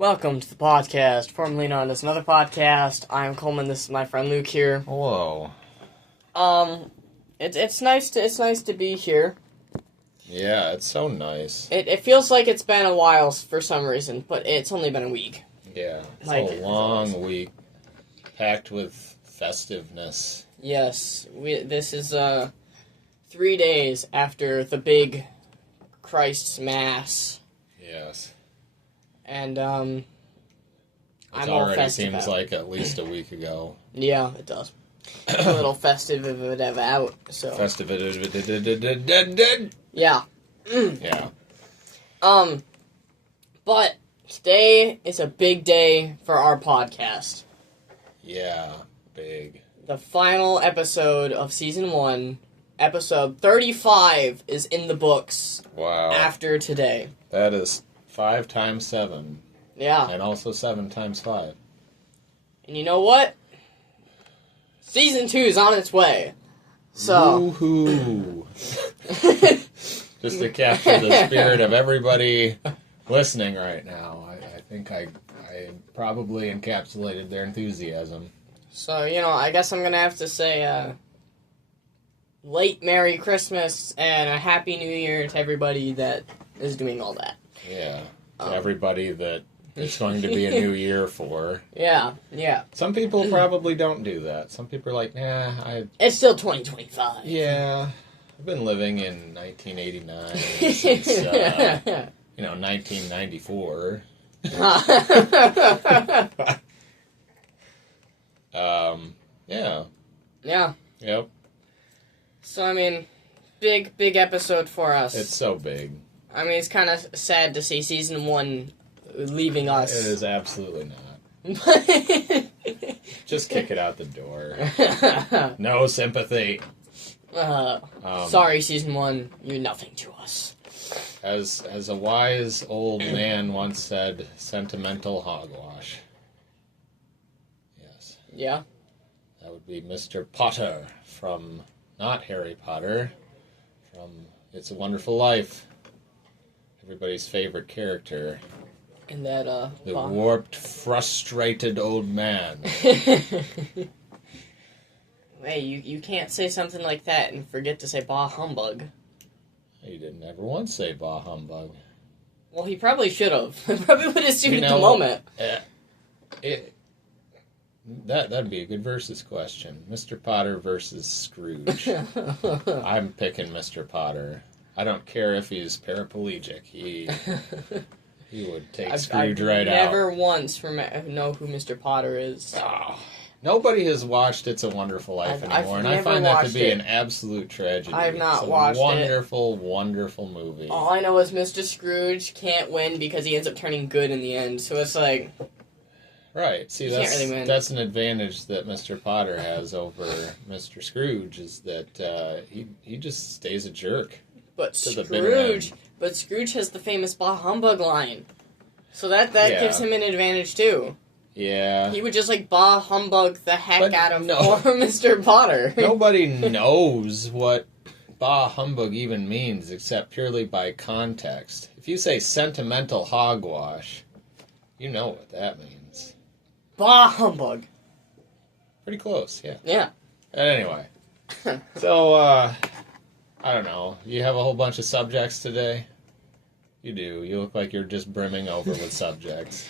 Welcome to the podcast, formerly known as Another Podcast. I'm Coleman. This is my friend Luke here. Hello. It's nice to be here. Yeah, it's so nice. It feels like it's been a while for some reason, but it's only been a week. Yeah, it's Like, a long week, packed with festiveness. Yes, this is 3 days after the big Christ's Mass, Yes. and It I'm all already festive seems out. like at least a week ago. Yeah, it does. A little festive of it out. So Festive. yeah. Yeah. But today is a big day for our podcast. Yeah, big. The final episode of Season 1, episode 35, is in the books Wow. after today. That is 5 times 7, Yeah. and also 7 times 5. And you know what? Season 2 is on its way. So, Woohoo! Just to capture the spirit of everybody listening right now. I think I probably encapsulated their enthusiasm. I guess I'm going to have to say late Merry Christmas and a Happy New Year to everybody that is doing all that. Yeah. To everybody that it's going to be a new year for. Yeah. Some people probably don't do that. Some people are like, It's still 2025. yeah, I've been living in 1989 since, 1994. Yeah. Yeah. Yep. So, big episode for us. It's so big. It's kind of sad to see Season 1 leaving us. It is absolutely not. Just kick it out the door. No sympathy. Sorry, Season 1, you're nothing to us. As a wise old man once said, sentimental hogwash. Yes. Yeah? That would be Mr. Potter from, not Harry Potter, from It's a Wonderful Life. Everybody's favorite character. In that, The warped, frustrated old man. Hey, you can't say something like that and forget to say bah humbug. He didn't ever once say bah humbug. Well, he probably should have. Probably would have suited the moment. That'd be a good versus question. Mr. Potter versus Scrooge. I'm picking Mr. Potter. I don't care if he's paraplegic. He would take Scrooge right out. I never once know who Mr. Potter is. Oh, nobody has watched It's a Wonderful Life anymore, and I find that to be an absolute tragedy. I've not it's watched a wonderful, wonderful movie. All I know is Mr. Scrooge can't win because he ends up turning good in the end, so it's like... Right. See, can't really win. that's an advantage that Mr. Potter has over Mr. Scrooge, is that he just stays a jerk. But to the bitter end. Scrooge has the famous bah humbug line. So that gives him an advantage too. Yeah. He would just bah humbug the heck out of no. poor Mr. Potter. Nobody knows what bah humbug even means except purely by context. If you say sentimental hogwash, you know what that means. Bah humbug. Pretty close, yeah. Yeah. Anyway. So, I don't know. You have a whole bunch of subjects today? You do. You look like you're just brimming over with subjects.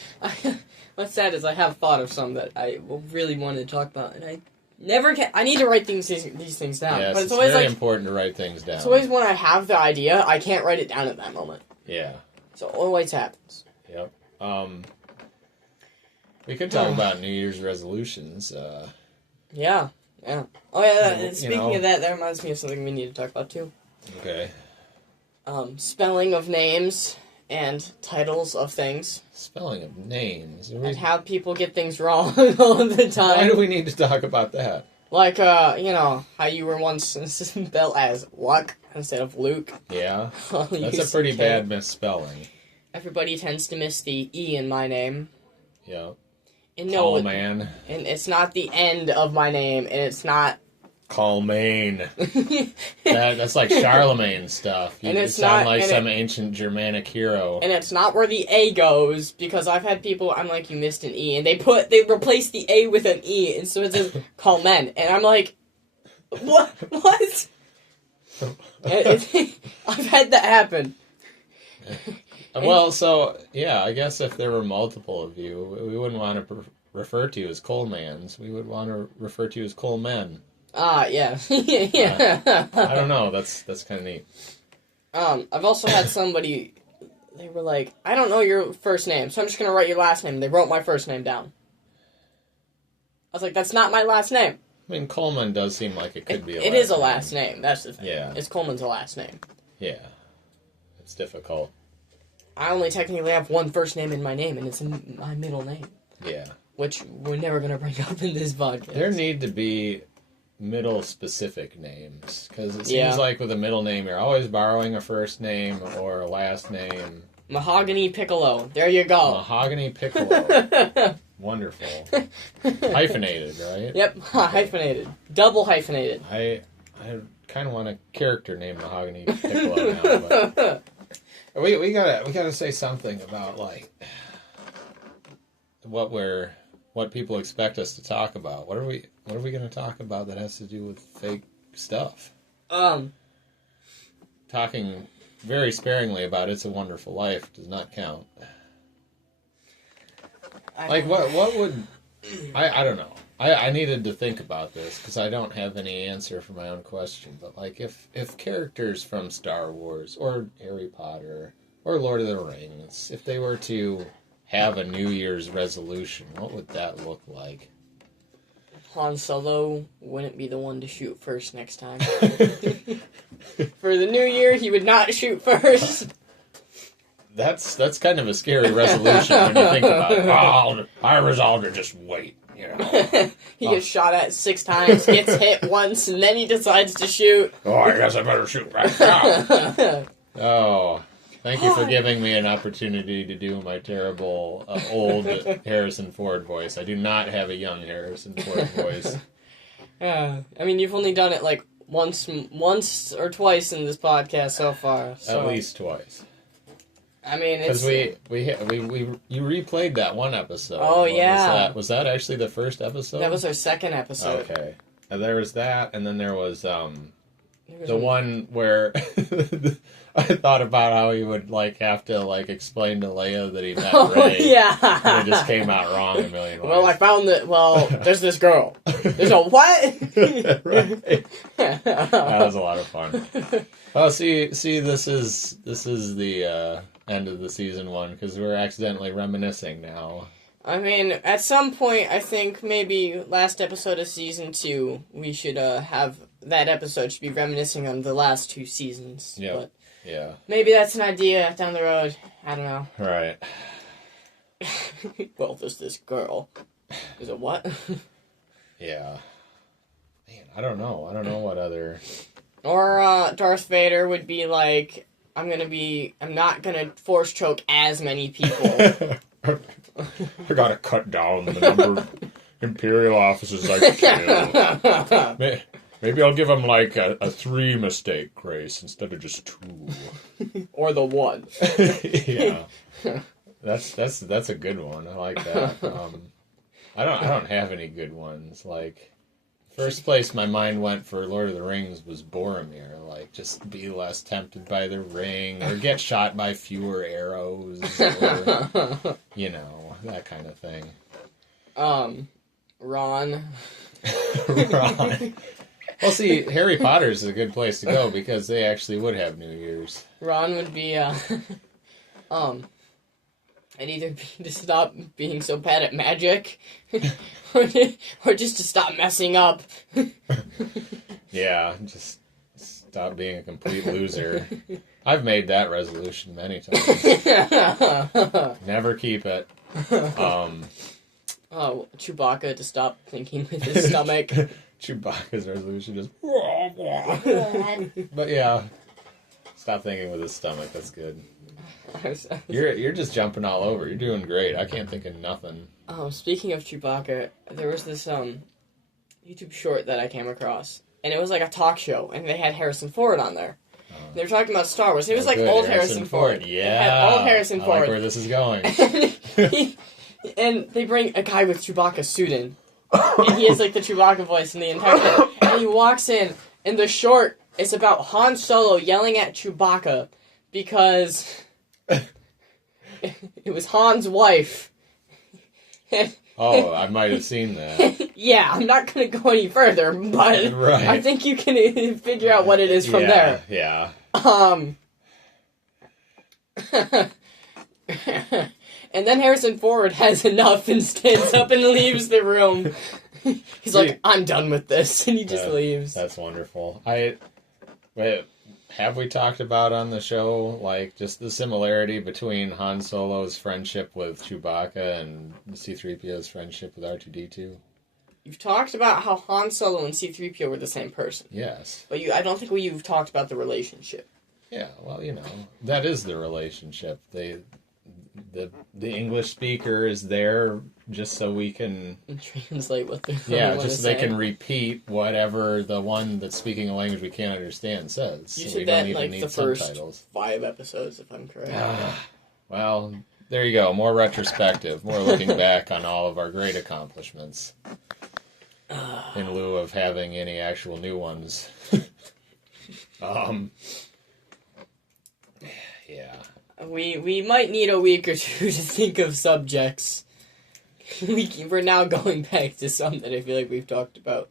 What's sad is I have thought of some that I really wanted to talk about, and I never can. I need to write these things down. Yes, but it's always very important to write things down. It's always when I have the idea, I can't write it down at that moment. Yeah. So it always happens. Yep. We could talk about New Year's resolutions. Yeah. Oh yeah. Speaking of that reminds me of something we need to talk about too. Okay. Spelling of names and titles of things. Spelling of names. And how people get things wrong all the time. Why do we need to talk about that? Like, how you were once spelled as Luck instead of Luke. Yeah. That's a pretty bad misspelling. Everybody tends to miss the E in my name. Yeah. And Tall man. And it's not the end of my name, and it's not Colmaine. That's like Charlemagne stuff. You And it's sound not- like and some ancient Germanic hero. And it's not where the A goes, because I've had people, I'm like, you missed an E, and they replace the A with an E, and so it says Colmen, and I'm like, what? I've had that happen. Well, so, yeah, I guess if there were multiple of you, we wouldn't want to refer to you as Colemans. We would want to refer to you as Colemen. Ah, yeah. Yeah. I don't know. That's kind of neat. I've also had somebody, they were like, I don't know your first name, so I'm just going to write your last name. They wrote my first name down. I was like, that's not my last name. I mean, Coleman does seem like it could be a It is a last name. That's the thing. Yeah. It's Coleman's a last name. Yeah. It's difficult. I only technically have one first name in my name, and it's my middle name. Yeah. Which we're never going to bring up in this podcast. There need to be middle specific names, because it seems Yeah. like with a middle name you're always borrowing a first name or a last name. Mahogany Piccolo. There you go. Mahogany Piccolo. Wonderful. Hyphenated, right? Yep, hyphenated. Double hyphenated. I kind of want a character named Mahogany Piccolo now, but we gotta say something about like what people expect us to talk about. What are we going to talk about that has to do with fake stuff? Talking very sparingly about It's a Wonderful Life does not count. Like, what would... I don't know. I needed to think about this, because I don't have any answer for my own question. But, like, if characters from Star Wars, or Harry Potter, or Lord of the Rings, if they were to have a New Year's resolution, what would that look like? Han Solo wouldn't be the one to shoot first next time. For the new year, he would not shoot first. That's kind of a scary resolution when you think about it. Oh, I resolved to just wait, you know. He gets shot at 6 times, gets hit once, and then he decides to shoot. Oh, I guess I better shoot back now. Oh, thank you for giving me an opportunity to do my terrible old Harrison Ford voice. I do not have a young Harrison Ford voice. I mean, you've only done it like once or twice in this podcast so far. So. At least twice. I mean, it's... Because you replayed that one episode. Oh, What yeah. Was that actually the first episode? That was our second episode. Okay. And there was that, and then there was the one where I thought about how he would like have to like explain to Leia that he met Rey. Yeah. And it just came out wrong a million ways. Well, I found that. Well, there's this girl. There's a what? Right. That was a lot of fun. Well, see, this is the end of the season 1 because we're accidentally reminiscing now. I mean, at some point, I think maybe last episode of season 2, we should have that episode should be reminiscing on the last 2 seasons. Yep. But Yeah. maybe that's an idea down the road. I don't know. Right. Well, there's this girl. Is it what? Yeah. Man, I don't know. I don't know what other... Or Darth Vader would be like, I'm not gonna force choke as many people. I gotta cut down the number of Imperial officers I can kill. Maybe I'll give them like a 3 mistake grace instead of just 2. Or the 1. Yeah, that's a good one. I like that. I don't have any good ones. Like first place my mind went for Lord of the Rings was Boromir. Like just be less tempted by the ring, or get shot by fewer arrows, or that kind of thing. Ron. Ron. Well, see, Harry Potter's a good place to go because they actually would have New Year's. Ron would be, I'd either be to stop being so bad at magic, or just to stop messing up. Yeah, just stop being a complete loser. I've made that resolution many times. Never keep it. Chewbacca to stop thinking with his stomach. Chewbacca's resolution is... But yeah, stop thinking with his stomach. That's good. You're just jumping all over. You're doing great. I can't think of nothing. Speaking of Chewbacca, there was this YouTube short that I came across, and it was like a talk show, and they had Harrison Ford on there. Uh, They were talking about Star Wars. It was like good. old Harrison Ford. Yeah. They had old Harrison I Ford. like where this is going. And they bring a guy with Chewbacca's suit in. And he has like the Chewbacca voice in the entire thing. And he walks in, and the short is about Han Solo yelling at Chewbacca because it was Han's wife. Oh, I might have seen that. Yeah, I'm not going to go any further, but Right. I think you can figure out what it is from there. Yeah. And then Harrison Ford has enough and stands up and leaves the room. He's like, I'm done with this, and he just leaves. That's wonderful. Wait, have we talked about on the show, like, just the similarity between Han Solo's friendship with Chewbacca and C-3PO's friendship with R2-D2? You've talked about how Han Solo and C-3PO were the same person. Yes. But I don't think you've talked about the relationship. Yeah, well, that is the relationship. The English speaker is there just so we can... Translate what they're just so they can repeat whatever the one that's speaking a language we can't understand says. You so said we that don't in, even like, need the first subtitles. 5 episodes, if I'm correct. Well, there you go. More retrospective. More looking back on all of our great accomplishments. In lieu of having any actual new ones. Yeah. We might need a week or two to think of subjects. We're now going back to some that I feel like we've talked about.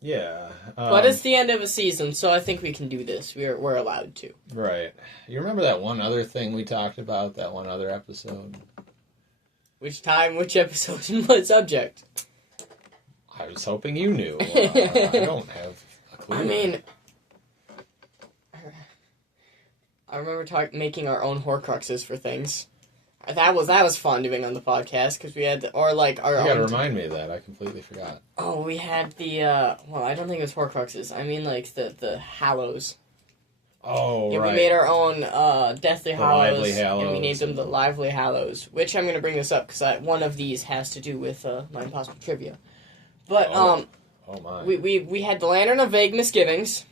Yeah. But it's the end of a season, so I think we can do this. We're allowed to. Right. You remember that one other thing we talked about, that one other episode? Which time, which episode, and what subject? I was hoping you knew. I don't have a clue. I mean, I remember making our own Horcruxes for things. That was fun doing on the podcast because we had our own. You gotta remind me of that. I completely forgot. Oh, we had the well, I don't think it was Horcruxes. I mean, like the Hallows. Oh, Yeah, right. we made our own Deathly Hallows, Lively Hallows, and we named them the Lively Hallows. Which I'm going to bring this up because one of these has to do with My Impossible Trivia. But Oh my. we had the Lantern of Vague Misgivings,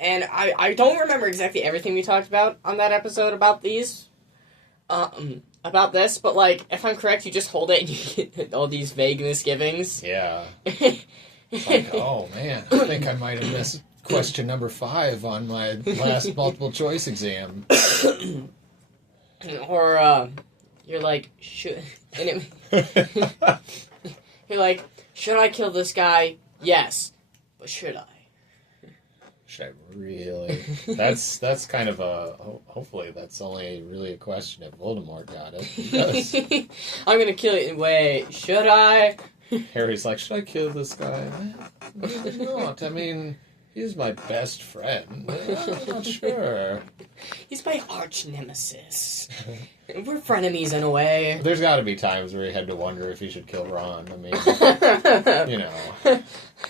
and I don't remember exactly everything we talked about on that episode about these, about this. But like, if I'm correct, you just hold it and you get all these vague misgivings. Yeah. It's like, oh man, I think I might have missed question number 5 on my last multiple choice exam. Or you're like, should you're like, should I kill this guy? Yes, but should I? Should I really? That's kind of a. Hopefully, that's only really a question if Voldemort got it. Because I'm gonna kill it. Wait, should I? Harry's like, should I kill this guy? Maybe not. I mean, he's my best friend. I'm not sure. He's my arch nemesis. We're frenemies in a way. There's got to be times where he had to wonder if he should kill Ron. I mean,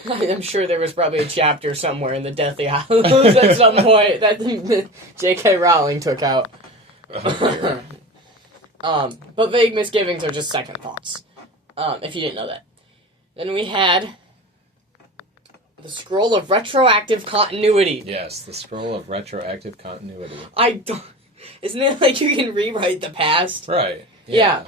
I'm sure there was probably a chapter somewhere in the Deathly Hallows at some point that J.K. Rowling took out. But vague misgivings are just second thoughts. If you didn't know that. Then we had the Scroll of Retroactive Continuity. Yes, the Scroll of Retroactive Continuity. Isn't it like you can rewrite the past? Right. Yeah.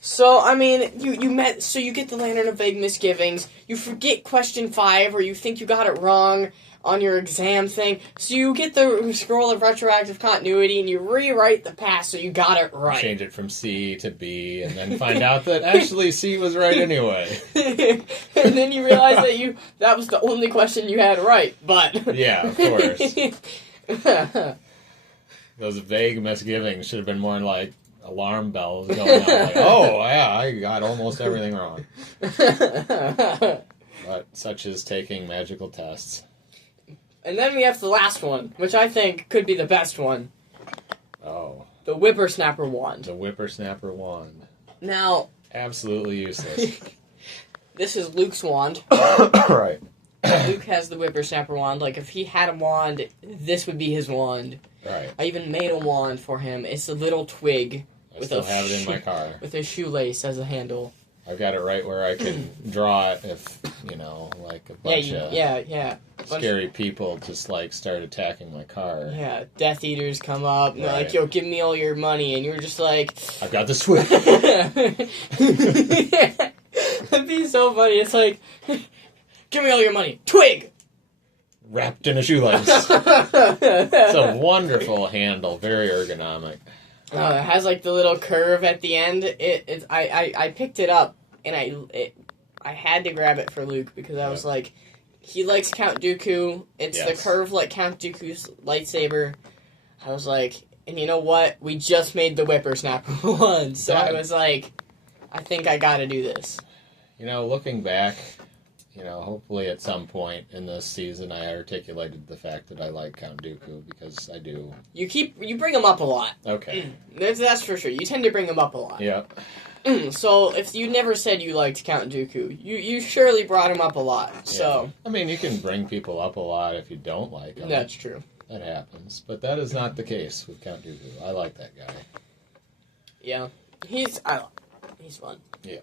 So, I mean, you get the Lantern of Vague Misgivings, you forget question 5, or you think you got it wrong on your exam thing, so you get the Scroll of Retroactive Continuity, and you rewrite the past so you got it right. Change it from C to B, and then find out that actually C was right anyway. And then you realize that was the only question you had right, but... Yeah, of course. Those vague misgivings should have been more like alarm bells going off. Like, oh, yeah, I got almost everything wrong. But such is taking magical tests. And then we have the last one, which I think could be the best one. Oh. The Whippersnapper Wand. The Whippersnapper Wand. Now... Absolutely useless. This is Luke's wand. Right. Luke has the Whippersnapper wand. Like, if he had a wand, this would be his wand. Right. I even made a wand for him. It's a little twig. I still have it in my car. With a shoelace as a handle. I've got it right where I can draw it if like a bunch of yeah. scary people just like start attacking my car. Yeah, Death Eaters come up and they're like, Right. yo, give me all your money, and you're just like, I've got the switch. That'd be so funny. It's like, give me all your money. Twig! Wrapped in a shoelace. It's a wonderful handle, very ergonomic. It has like the little curve at the end. I picked it up and I had to grab it for Luke because I was like, he likes Count Dooku. It's the curve like Count Dooku's lightsaber. I was like, and you know what? We just made the whippersnapper one, so I was like, I think I got to do this. Looking back, hopefully at some point in this season I articulated the fact that I like Count Dooku, because I do. You bring him up a lot. Okay. That's for sure. You tend to bring him up a lot. Yep. So if you never said you liked Count Dooku, you surely brought him up a lot. Yeah. So I mean, you can bring people up a lot if you don't like them. that's true. That happens, but that is not the case with Count Dooku. I like that guy. Yeah, he's fun. Yeah.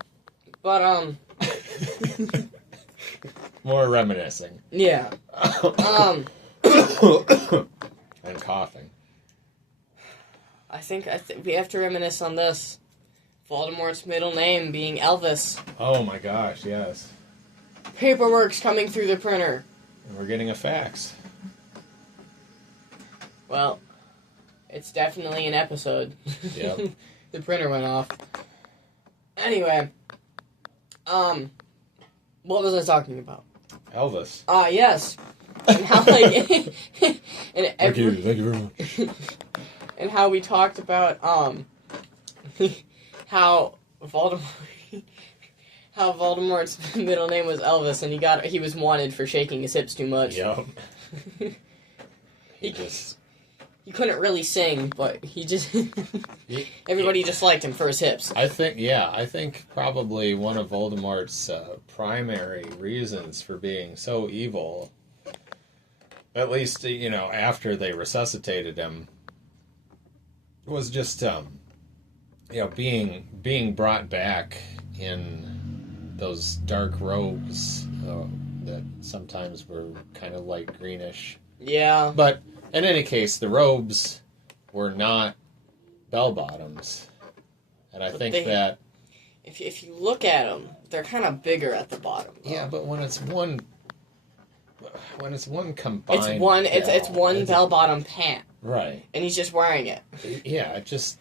But More reminiscing. yeah. And coughing. I think we have to reminisce on this. Voldemort's middle name being Elvis. Oh my gosh, yes. Paperwork's coming through the printer. And we're getting a fax. Well, it's definitely an episode. Yep. The printer went off. Anyway, what was I talking about? Elvis. Yes. And how like and Thank you very much. and how we talked about how Voldemort's middle name was Elvis, and he was wanted for shaking his hips too much. Yep. He couldn't really sing, but he just everybody just liked him for his hips. I think probably one of Voldemort's primary reasons for being so evil, at least after they resuscitated him, was just being brought back in those dark robes that sometimes were kind of light greenish. Yeah. But in any case, the robes were not bell-bottoms. And I think that... If you look at them, they're kind of bigger at the bottom. Yeah, but when it's one combined... It's one bell-bottom pant. Right. And he's just wearing it. Yeah, it's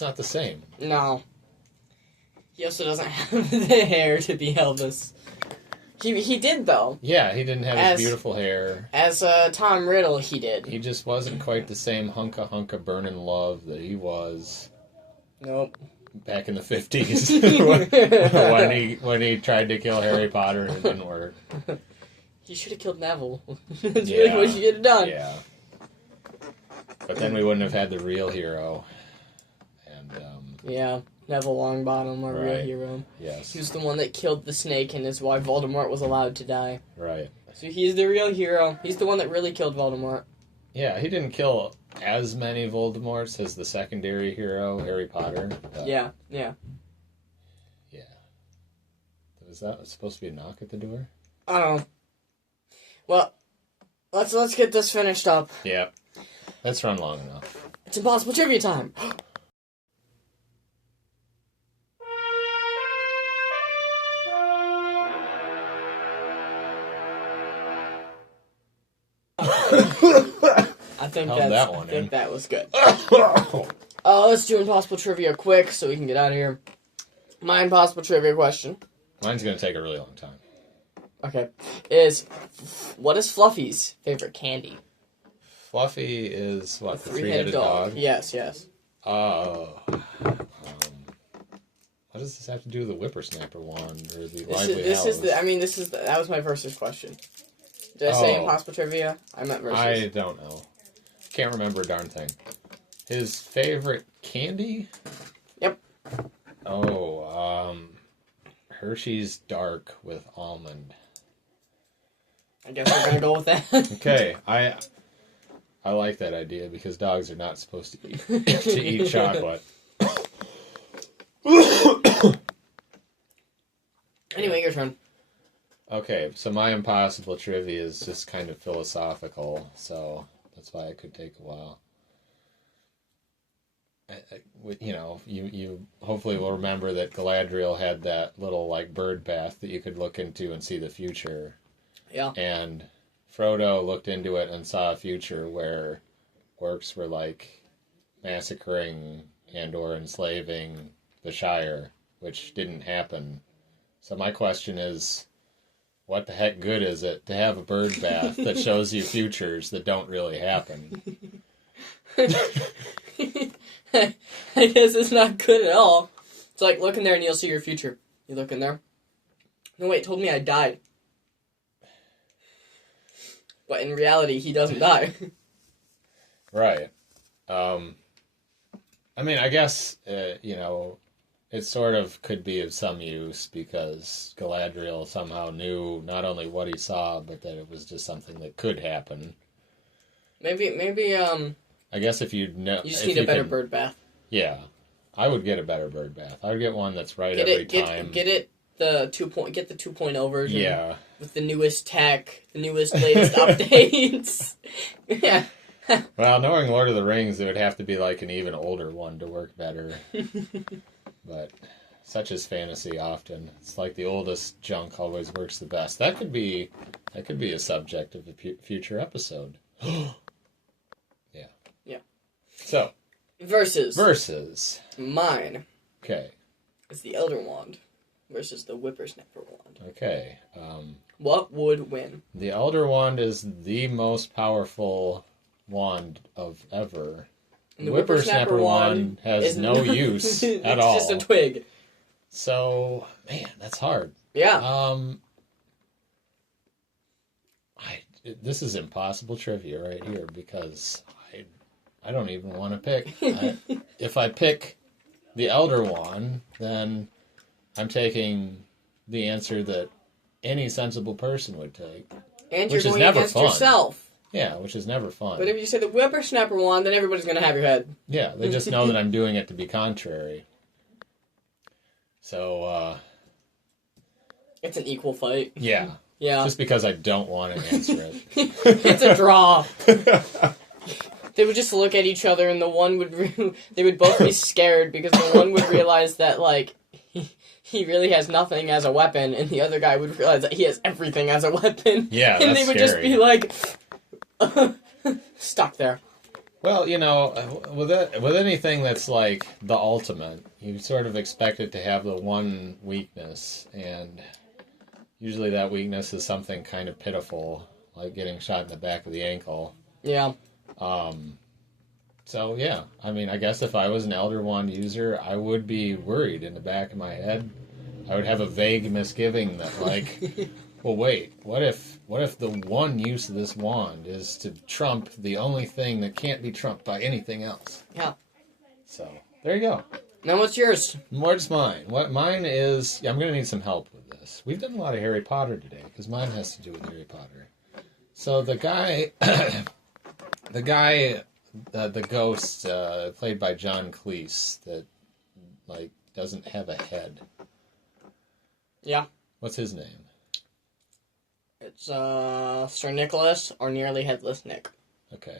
not the same. No. He also doesn't have the hair to be Elvis. He did, though. Yeah, he didn't have his beautiful hair. As Tom Riddle, he did. He just wasn't quite the same hunka burnin' love that he was. Nope. Back in the 50s. when he tried to kill Harry Potter and it didn't work. He should have killed Neville. That's really what you could have done. Yeah. But then we wouldn't have had the real hero. And, yeah. Neville Longbottom, our real hero. Yes. He was the one that killed the snake and is why Voldemort was allowed to die. Right. So he's the real hero. He's the one that really killed Voldemort. Yeah, he didn't kill as many Voldemorts as the secondary hero, Harry Potter. Yeah. Yeah. Was that supposed to be a knock at the door? I don't know. Well, let's get this finished up. Yeah. Let's run long enough. It's Impossible Trivia time! I think that was good. Let's do Impossible Trivia quick so we can get out of here. My Impossible Trivia question. Mine's going to take a really long time. Okay. What is Fluffy's favorite candy? Fluffy is, what, the three-headed dog? Yes. Oh. What does this have to do with the whippersnapper wand or the lively owls? That was my versus question. Did I say Impossible Trivia? I meant versus. I don't know. Can't remember a darn thing. His favorite candy? Yep. Hershey's Dark with almond. I guess we're gonna go with that. Okay, I like that idea because dogs are not supposed to eat chocolate. Anyway, your turn. Okay, so my impossible trivia is just kind of philosophical, so that's why it could take a while. You hopefully will remember that Galadriel had that little like bird bath that you could look into and see the future. Yeah. And Frodo looked into it and saw a future where orcs were like massacring and or enslaving the Shire, which didn't happen. So my question is, what the heck good is it to have a bird bath that shows you futures that don't really happen? I guess it's not good at all. It's like, look in there and you'll see your future. You look in there. No, wait, told me I died. But in reality, he doesn't die. Right. I mean, I guess, it sort of could be of some use because Galadriel somehow knew not only what he saw, but that it was just something that could happen. Maybe, I guess if you know... You just need a better bird bath. Yeah. I would get a better bird bath. I would get one that's every time. Get the 2.0 version. Yeah. With the newest tech, the latest updates. Yeah. Well, knowing Lord of the Rings, it would have to be like an even older one to work better. But such is fantasy often. It's like the oldest junk always works the best. That could be a subject of a future episode. Yeah. Yeah. So. Versus. Mine. Okay. Is the Elder Wand versus the Whippersnapper Wand. Okay. What would win? The Elder Wand is the most powerful wand of ever. The Whippersnapper wand has no use at all. It's just a twig. So, man, that's hard. Yeah. This is impossible trivia right here because I don't even want to pick. If I pick the Elder Wand, then I'm taking the answer that any sensible person would take. And you're going against yourself. Yeah, which is never fun. But if you say the Whippersnapper Wand, then everybody's going to have your head. Yeah, they just know that I'm doing it to be contrary. So, It's an equal fight. Yeah. Yeah. Just because I don't want to answer it. It's a draw. They would just look at each other and the one would... they would both be scared because the one would realize that, like, he really has nothing as a weapon, and the other guy would realize that he has everything as a weapon. Yeah, and that's they would scary. just be like... stuck there. Well, with anything that's like the ultimate, you sort of expect it to have the one weakness, and usually that weakness is something kind of pitiful, like getting shot in the back of the ankle. Yeah. So, yeah, I mean, I guess if I was an Elder Wand user, I would be worried in the back of my head. I would have a vague misgiving that, like, well, wait, what if the one use of this wand is to trump the only thing that can't be trumped by anything else? Yeah. So, there you go. Now what's yours? What's mine? What mine is, I'm going to need some help with this. We've done a lot of Harry Potter today, because mine has to do with Harry Potter. So the guy, the ghost, played by John Cleese, that, like, doesn't have a head. Yeah. What's his name? It's, Sir Nicholas, or Nearly Headless Nick. Okay.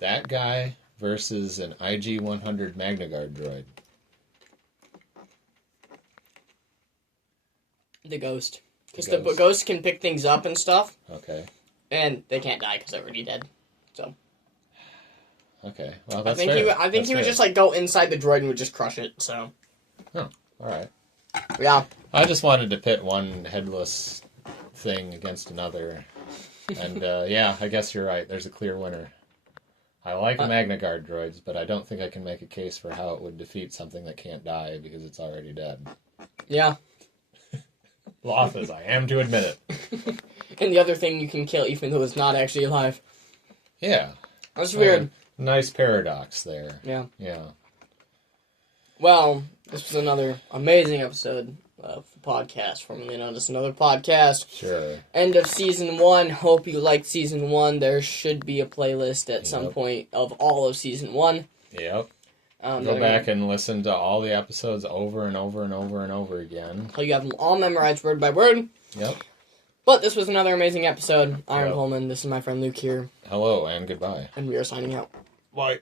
That guy versus an IG-100 Magnagard droid. The ghost. Because the ghost can pick things up and stuff. Okay. And they can't die because they're already dead. So. Okay. Well, that's I think he would just, like, go inside the droid and would just crush it, so. Oh, alright. Yeah. I just wanted to pit one headless thing against another. And, yeah, I guess you're right. There's a clear winner. I like Magnagard droids, but I don't think I can make a case for how it would defeat something that can't die because it's already dead. Yeah. Loth as I am to admit it. And the other thing you can kill even though it's not actually alive. Yeah. That's weird. Nice paradox there. Yeah. Yeah. Well, this was another amazing episode of the podcast. Formerly known as Another Podcast. Sure. End of Season 1. Hope you liked Season 1. There should be a playlist at some point of all of Season 1. Yep. Go back and listen to all the episodes over and over and over and over again. Until you have them all memorized word by word. Yep. But this was another amazing episode. Iron Yep. Coleman, this is my friend Luke here, Hello and goodbye. and we are signing out. Bye.